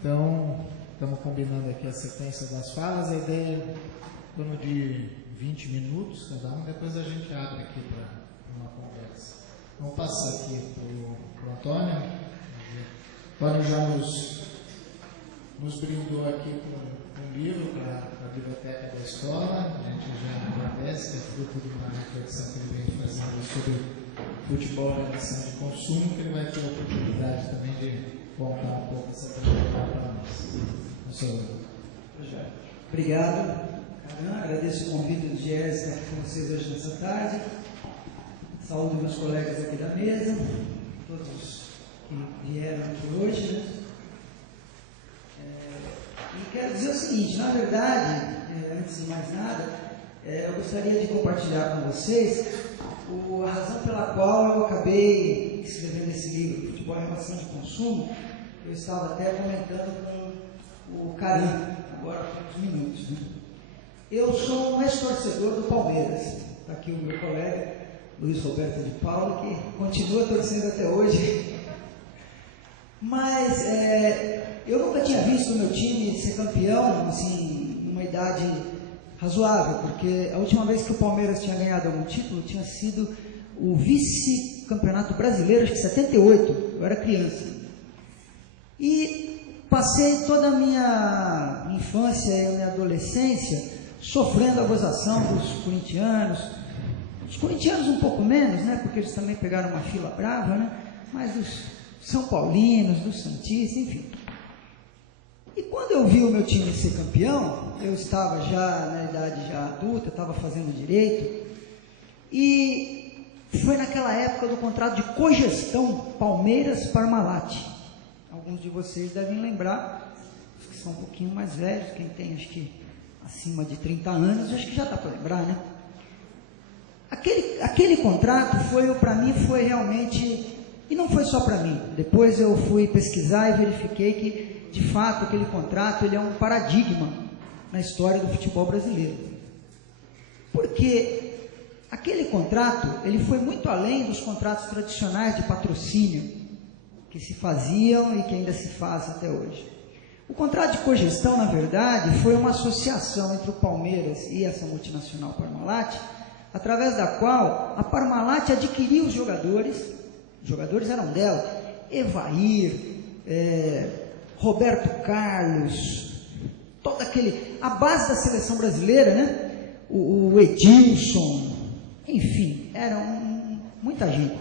Então, estamos combinando aqui a sequência das falas. A ideia é em torno de 20 minutos cada um, depois a gente abre aqui para uma conversa. Vamos passar aqui para o Antônio. O Antônio já nos brindou aqui com um livro para a biblioteca da escola. A gente já agradece, é fruto de uma reflexão que ele vem fazendo sobre futebol e relação de consumo, que ele vai ter a oportunidade também de contar um pouco essa trajetória para nós. Obrigado, Caran. Agradeço o convite do GES estar aqui com vocês hoje nessa tarde. Saúdo meus colegas aqui da mesa, todos que vieram aqui hoje, né? E quero dizer o seguinte, na verdade, antes de mais nada, eu gostaria de compartilhar com vocês a razão pela qual eu acabei escrevendo esse livro, Futebol e Relação de Consumo. Eu estava até comentando com o Caran, agora há poucos minutos. Né? Eu sou um ex-torcedor do Palmeiras. Está aqui o meu colega, Luiz Roberto de Paula, que continua torcendo até hoje. Mas eu nunca tinha visto o meu time ser campeão, assim, numa idade razoável, porque a última vez que o Palmeiras tinha ganhado algum título tinha sido o vice-campeonato brasileiro, acho que 78, eu era criança. E passei toda a minha infância e a minha adolescência sofrendo a gozação dos corintianos. Os corintianos um pouco menos, né, porque eles também pegaram uma fila brava, né, mas os São Paulinos, dos Santistas, enfim. E quando eu vi o meu time ser campeão, eu estava já na idade já adulta, estava fazendo direito, e foi naquela época do contrato de cogestão Palmeiras-Parmalat. Alguns de vocês devem lembrar, os que são um pouquinho mais velhos, quem tem acho que acima de 30 anos, acho que já dá para lembrar, né? Aquele contrato para mim foi realmente, e não foi só para mim, depois eu fui pesquisar e verifiquei que de fato aquele contrato ele é um paradigma na história do futebol brasileiro. Porque aquele contrato ele foi muito além dos contratos tradicionais de patrocínio que se faziam e que ainda se faz até hoje. O contrato de cogestão, na verdade, foi uma associação entre o Palmeiras e essa multinacional Parmalat, através da qual a Parmalat adquiriu os jogadores eram dela, Evair, Roberto Carlos, a base da seleção brasileira, né? O Edilson, enfim, muita gente.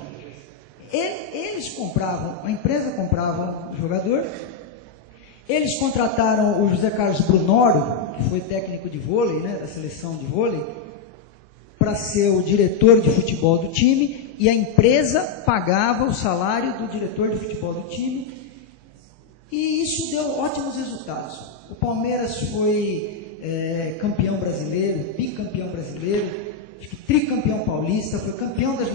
Eles compravam, a empresa comprava o jogador, eles contrataram o José Carlos Brunoro, que foi técnico de vôlei, né, da seleção de vôlei, para ser o diretor de futebol do time, e a empresa pagava o salário do diretor de futebol do time, e isso deu ótimos resultados. O Palmeiras foi campeão brasileiro, bicampeão brasileiro, acho que tricampeão paulista, foi campeão das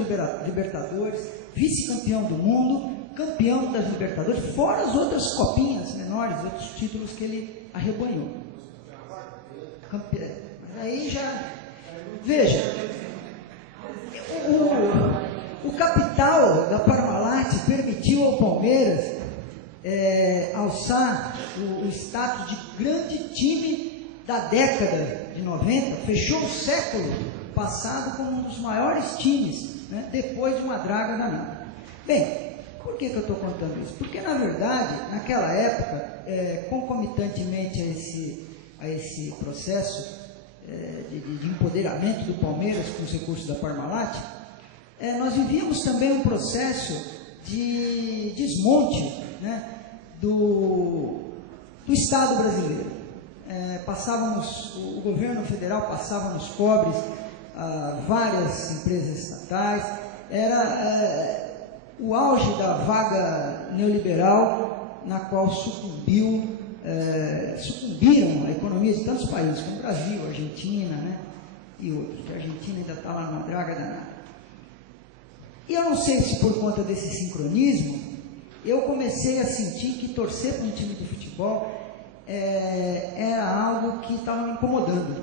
Libertadores, vice-campeão do mundo, campeão das Libertadores, fora as outras copinhas menores, outros títulos que ele arrebanhou. Aí já... Veja, o capital da Parmalat permitiu ao Palmeiras alçar o status de grande time da década de 90, fechou o século passado como um dos maiores times, né, depois de uma draga danada. Bem, por que eu estou contando isso? Porque, na verdade, naquela época, concomitantemente a esse processo de empoderamento do Palmeiras com os recursos da Parmalat, nós vivíamos também um processo de desmonte, né, do Estado brasileiro. O governo federal passava nos cobres várias empresas estatais, era o auge da vaga neoliberal na qual sucumbiram a economia de tantos países, como o Brasil, a Argentina, né, e outros. A Argentina ainda está lá numa draga danada. E eu não sei se por conta desse sincronismo, eu comecei a sentir que torcer para um time de futebol era algo que estava me incomodando.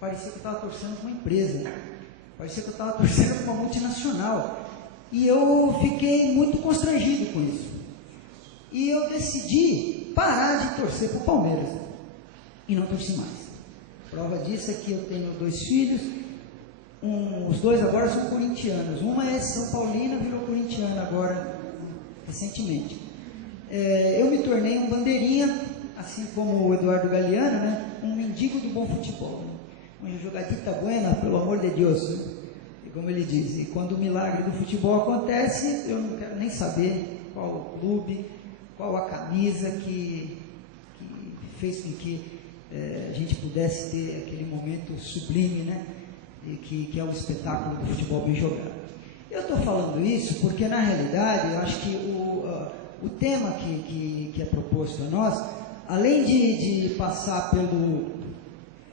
Parecia que eu estava torcendo para uma empresa, parecia que eu estava torcendo para uma multinacional. E eu fiquei muito constrangido com isso. E eu decidi parar de torcer para o Palmeiras. E não torci mais. Prova disso é que eu tenho 2 filhos, os 2 agora são corintianos. Uma é São Paulina, virou corintiana agora, recentemente. Eu me tornei um bandeirinha, assim como o Eduardo Galeano, né? Um mendigo do bom futebol. Uma jogadita buena, pelo amor de Deus. Né? E como ele diz, e quando o milagre do futebol acontece, eu não quero nem saber qual o clube, qual a camisa que fez com que a gente pudesse ter aquele momento sublime, né? E que é o espetáculo do futebol bem jogado. Eu estou falando isso porque, na realidade, eu acho que o tema que é proposto a nós, além de passar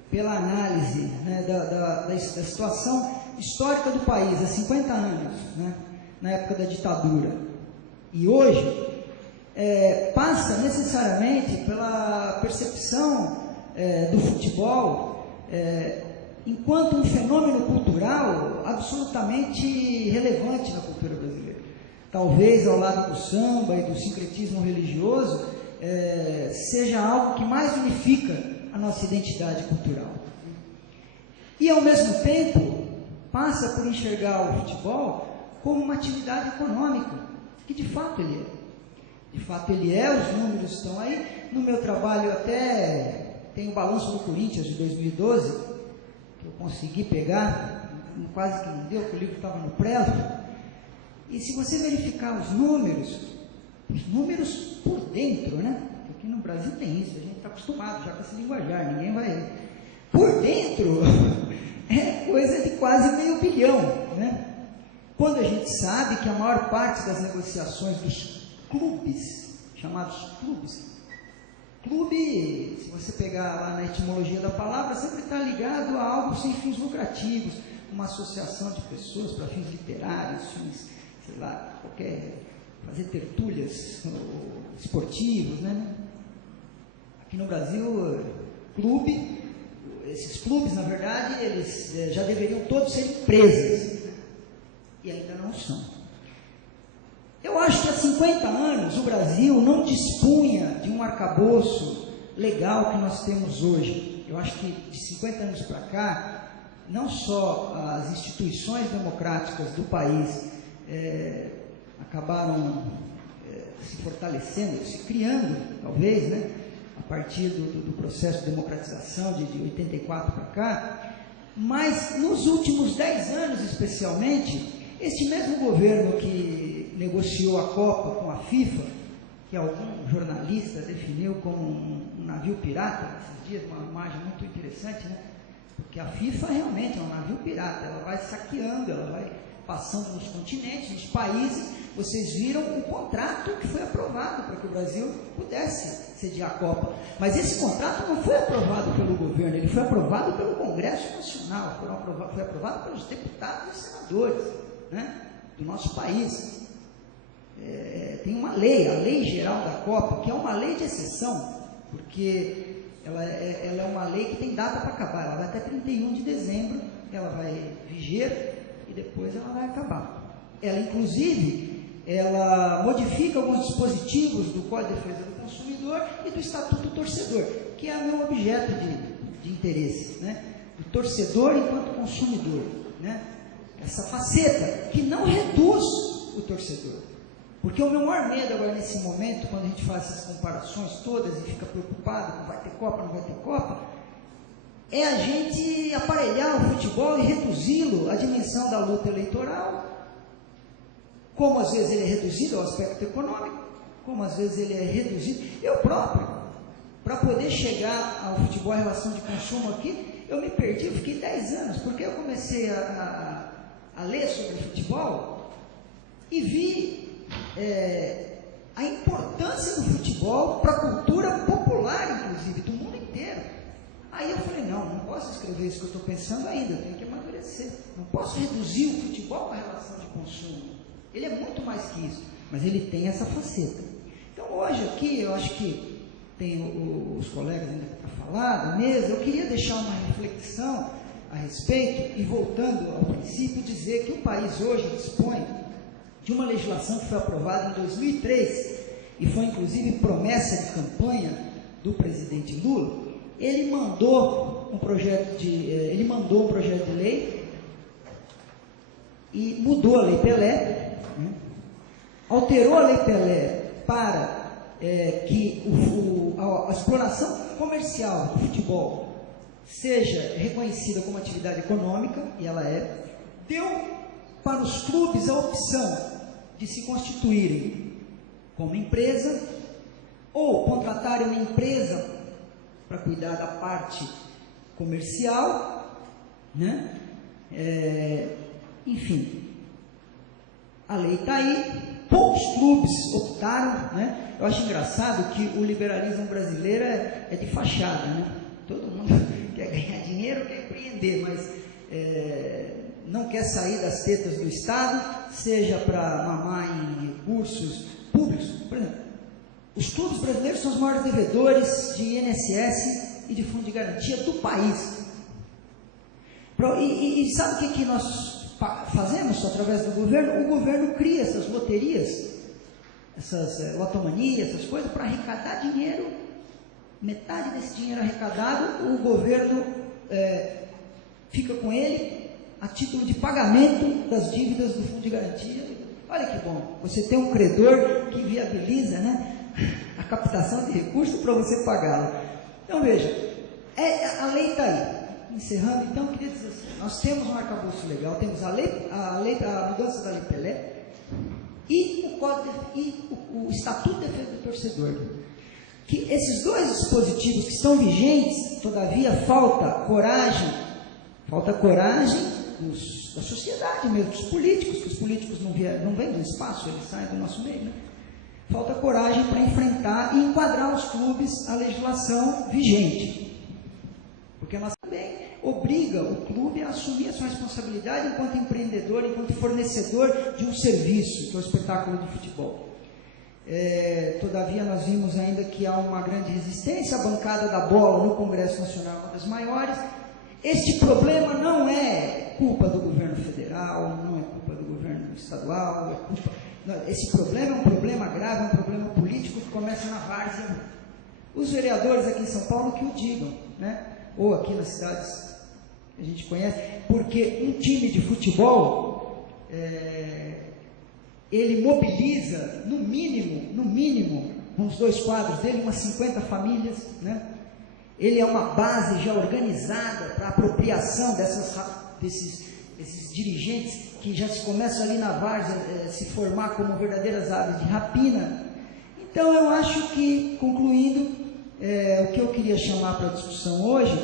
pela análise, né, da situação histórica do país, há 50 anos, né, na época da ditadura, e hoje, passa necessariamente pela percepção do futebol enquanto um fenômeno cultural absolutamente relevante na cultura brasileira. Talvez ao lado do samba e do sincretismo religioso, seja algo que mais unifica a nossa identidade cultural. E ao mesmo tempo, passa por enxergar o futebol como uma atividade econômica, que de fato ele é. De fato ele é, os números estão aí. No meu trabalho até tem o balanço do Corinthians de 2012, que eu consegui pegar, quase que não deu, porque o livro estava no prelo. E se você verificar os números por dentro, né? Aqui no Brasil tem isso, a gente está acostumado já com esse linguajar, ninguém vai... Por dentro é coisa de quase $500 milhão, né? Quando a gente sabe que a maior parte das negociações dos clubes, chamados clubes, clube, se você pegar lá na etimologia da palavra, sempre está ligado a algo sem fins lucrativos, uma associação de pessoas para fins literários, fins, sei lá, fazer tertúlias esportivos, né? Aqui no Brasil, esses clubes, na verdade, eles já deveriam todos ser empresas, e ainda não são. Eu acho que há 50 anos o Brasil não dispunha de um arcabouço legal que nós temos hoje. Eu acho que de 50 anos para cá, não só as instituições democráticas do país acabaram se fortalecendo, se criando, talvez, né, a partir do processo de democratização de 84 para cá, mas nos últimos 10 anos, especialmente, este mesmo governo que negociou a Copa com a FIFA, que algum jornalista definiu como um navio pirata, esses dias, uma imagem muito interessante, né? Porque a FIFA realmente é um navio pirata, ela vai saqueando, ela vai passando nos continentes, nos países. Vocês viram o contrato que foi aprovado para que o Brasil pudesse sediar a Copa. Mas esse contrato não foi aprovado pelo governo, ele foi aprovado pelo Congresso Nacional, foi aprovado pelos deputados e senadores, né, do nosso país. Tem uma lei, a Lei Geral da Copa, que é uma lei de exceção, porque ela é uma lei que tem data para acabar, ela vai até 31 de dezembro, ela vai viger e depois ela vai acabar. Ela, inclusive, ela modifica alguns dispositivos do Código de Defesa do Consumidor e do Estatuto do Torcedor, que é meu objeto de interesse, né? O torcedor enquanto consumidor, né? Essa faceta que não reduz o torcedor. Porque o meu maior medo agora nesse momento, quando a gente faz essas comparações todas e fica preocupado, não vai ter Copa, não vai ter Copa, é a gente aparelhar o futebol e reduzi-lo à dimensão da luta eleitoral, como às vezes ele é reduzido ao aspecto econômico, como às vezes ele é reduzido. Eu próprio, para poder chegar ao futebol em relação de consumo aqui, eu me perdi, eu fiquei 10 anos, porque eu comecei a ler sobre futebol e vi a importância do futebol para a cultura popular, inclusive, do mundo inteiro. Aí eu falei, não posso escrever isso que eu estou pensando ainda, eu tenho que amadurecer. Não posso reduzir o futebol à relação de consumo. Ele é muito mais que isso, mas ele tem essa faceta. Então hoje aqui, eu acho que tem os colegas ainda para falar da mesa, eu queria deixar uma reflexão a respeito, e voltando ao princípio, dizer que o país hoje dispõe de uma legislação que foi aprovada em 2003 e foi inclusive promessa de campanha do presidente Lula, ele mandou um projeto de lei e mudou a Lei Pelé, né? Alterou a Lei Pelé para que a exploração comercial do futebol seja reconhecida como atividade econômica, e ela deu para os clubes a opção de se constituírem como empresa ou contratarem uma empresa para cuidar da parte comercial, né? Enfim, a lei está aí, poucos clubes optaram, né? Eu acho engraçado que o liberalismo brasileiro é de fachada, né? Todo mundo quer ganhar dinheiro, quer empreender, mas não quer sair das tetas do Estado, seja para mamar em recursos públicos. Por exemplo, os clubes brasileiros são os maiores devedores de INSS e de fundo de garantia do país. E sabe o que nós fazemos através do governo? O governo cria essas loterias, essas lotomanias, essas coisas, para arrecadar dinheiro. Metade desse dinheiro arrecadado, o governo fica com ele a título de pagamento das dívidas do fundo de garantia. Olha que bom, você tem um credor que viabiliza, né, a captação de recursos para você pagá-lo. Então veja, a lei está aí. Encerrando, então, eu queria dizer assim, nós temos um arcabouço legal, temos a mudança da Lei Pelé e o Estatuto de Defesa do Torcedor. Que esses dois dispositivos que estão vigentes, todavia falta coragem da sociedade mesmo, dos políticos, que os políticos não vêm do espaço, eles saem do nosso meio, né? Falta coragem para enfrentar e enquadrar os clubes à legislação vigente. Porque nós também obriga o clube a assumir a sua responsabilidade enquanto empreendedor, enquanto fornecedor de um serviço, que é o espetáculo de futebol. Todavia, nós vimos ainda que há uma grande resistência, a bancada da bola no Congresso Nacional é uma das maiores. Este problema não é culpa do governo federal, não é culpa do governo estadual, esse problema é um problema grave, é um problema político que começa na várzea. Os vereadores aqui em São Paulo que o digam, né? Ou aqui nas cidades que a gente conhece, porque um time de futebol, ele mobiliza, no mínimo, nos dois quadros dele, umas 50 famílias, né? Ele é uma base já organizada para apropriação desses dirigentes que já se começam ali na várzea, se formar como verdadeiras aves de rapina. Então, eu acho que, concluindo, o que eu queria chamar para a discussão hoje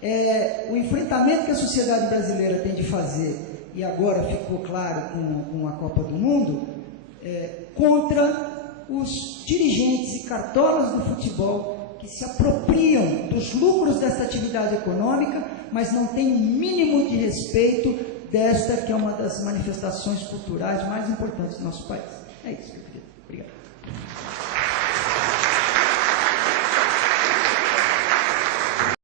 é o enfrentamento que a sociedade brasileira tem de fazer, e agora ficou claro com a Copa do Mundo, contra os dirigentes e cartolas do futebol que se apropriam dos lucros dessa atividade econômica, mas não têm o mínimo de respeito desta que é uma das manifestações culturais mais importantes do nosso país. É isso.